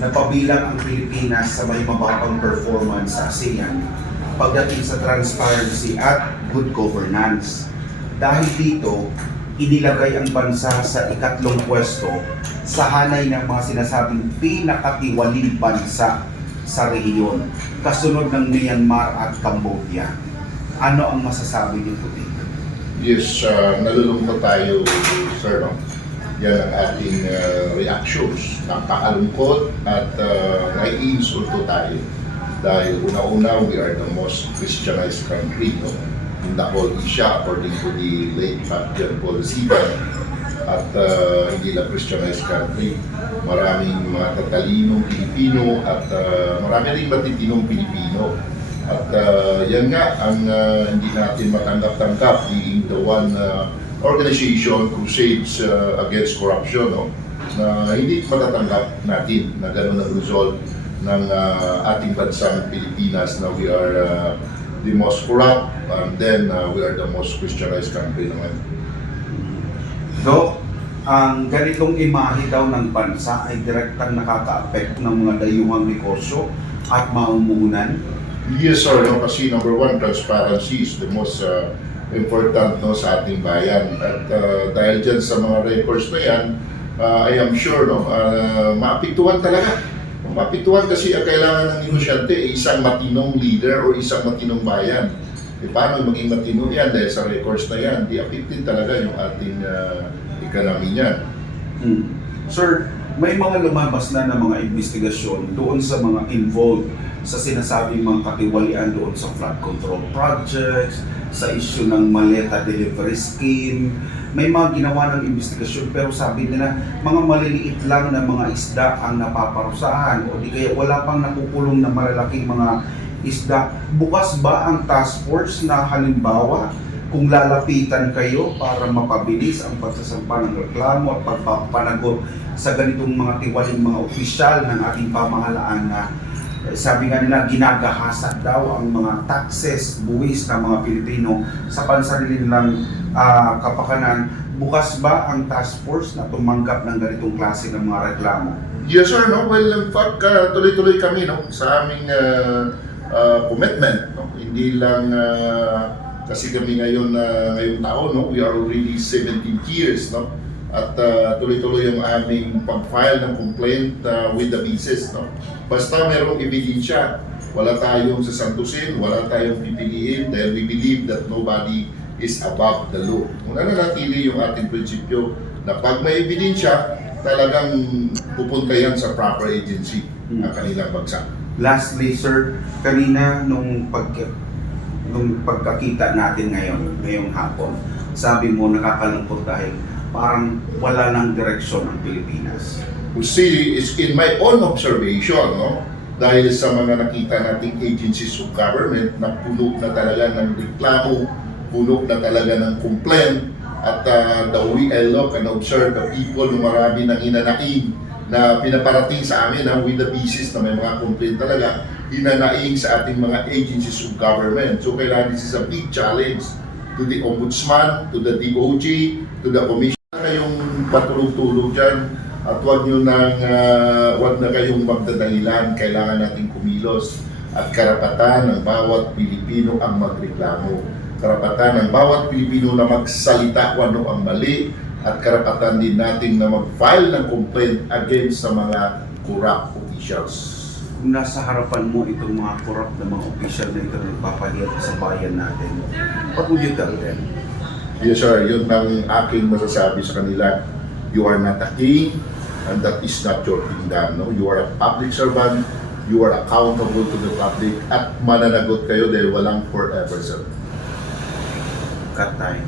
napabilang ang Pilipinas sa may mababang performance sa ASEAN pagdating sa transparency at good governance. Dahil dito, inilagay ang bansa sa ikatlong pwesto sa hanay ng mga sinasabing pinakatiwaling bansa sa rehiyon, kasunod ng Myanmar at Cambodia. Ano ang masasabi niyo po dito? Yes, nalulungkot tayo, sir, no? Yan ang ating reactions. Napakalungkot at nai-insulto tayo. Dahil una-una, we are the most Christianized country, no? In the whole Asia, according to the late Captain Paul Sivan. At hindi lang Christianized country. Maraming mga tatalinong Pilipino at marami rin matitinong Pilipino. At yan nga ang hindi natin matanggap-tanggap, being the one organization crusades against corruption, no? Na hindi matatanggap natin na gano'n ang result ng ating bansang Pilipinas na we are the most corrupt and then we are the most Christianized country naman. Dok, ang ganitong imahe daw ng bansa ay direktang nakaka-apekto ng mga dayuhang negosyo at mamumuhunan. Yes, sir. No? Kasi number one, transparency is the most important, no, sa ating bayan. At dahil dyan sa mga records na yan, I am sure, no, maapektuhan talaga. Maapektuhan kasi ang kailangan ng negosyante ay isang matinong leader o isang matinong bayan. E paano maging matino yan dahil sa records na yan? Di affected talaga yung ating economy niyan. Sir, may mga lumabas na ng mga investigasyon doon sa mga involved sa sinasabing mga katiwalian doon sa flood control projects, sa issue ng maleta delivery scheme. May mga ginawa ng investigasyon pero sabi nila mga maliliit lang na mga isda ang napaparusahan o di kaya wala pang nakukulong na malalaking mga isda. Bukas ba ang task force na halimbawa kung lalapitan kayo para mapabilis ang pagsasampa ng reklamo at pagpapanagot sa ganitong mga tiwaling mga opisyal ng ating pamahalaan na sabi nga nila ginagahasa daw ang mga taxes, buwis ng mga Pilipino sa pansarili nilang kapakanan. Bukas ba ang task force na tumanggap ng ganitong klase ng mga reklamo? Yes, sir. No? Well, in fact, tuloy-tuloy kami, no, sa aming commitment. No? Hindi lang kasi kami ngayong taon, no? We are already 17 years, no? At tuloy-tuloy ang aming pag-file ng complaint with the business, no? Basta mayroong ebidensya, wala tayong sasantusin, wala tayong pipiliin dahil we believe that nobody is above the law. Kung nananatili yung ating prinsipyo na pag may ebidensya, talagang pupunta yan sa proper agency ang kanilang bagsak. Lastly, sir, kanina nung pagkakita natin ngayong hapon, sabi mo nakakalungkot dahil parang wala ng direksyon ang Pilipinas. You see, is in my own observation, no? Dahil sa mga nakita nating agencies of government na puno na talaga ng reklamo, puno na talaga ng complaint, at the way I look and observe the people na marami nang hinanaing na pinaparating sa amin with the pieces na may mga complaint talaga, hinanaing sa ating mga agencies of government. So kailangan this is a big challenge to the Ombudsman, to the DOJ, to the Commission. Kayong patulog-tulog dyan at wag na kayong magdadahilan, kailangan nating kumilos at karapatan ng bawat Pilipino ang magreklamo, karapatan ng bawat Pilipino na magsalita kung ano ang mali at karapatan din natin na mag-file ng complaint against sa mga corrupt officials. Kung nasa harapan mo itong mga corrupt na mga opisyal na ito na nagpapahirap sa bayan natin, what would you tell them? Yes, sir. Yun ang aking masasabi sa kanila. You are not a king, and that is not your kingdom. No? You are a public servant, you are accountable to the public, at mananagot kayo dahil walang forever, sir. Cut time.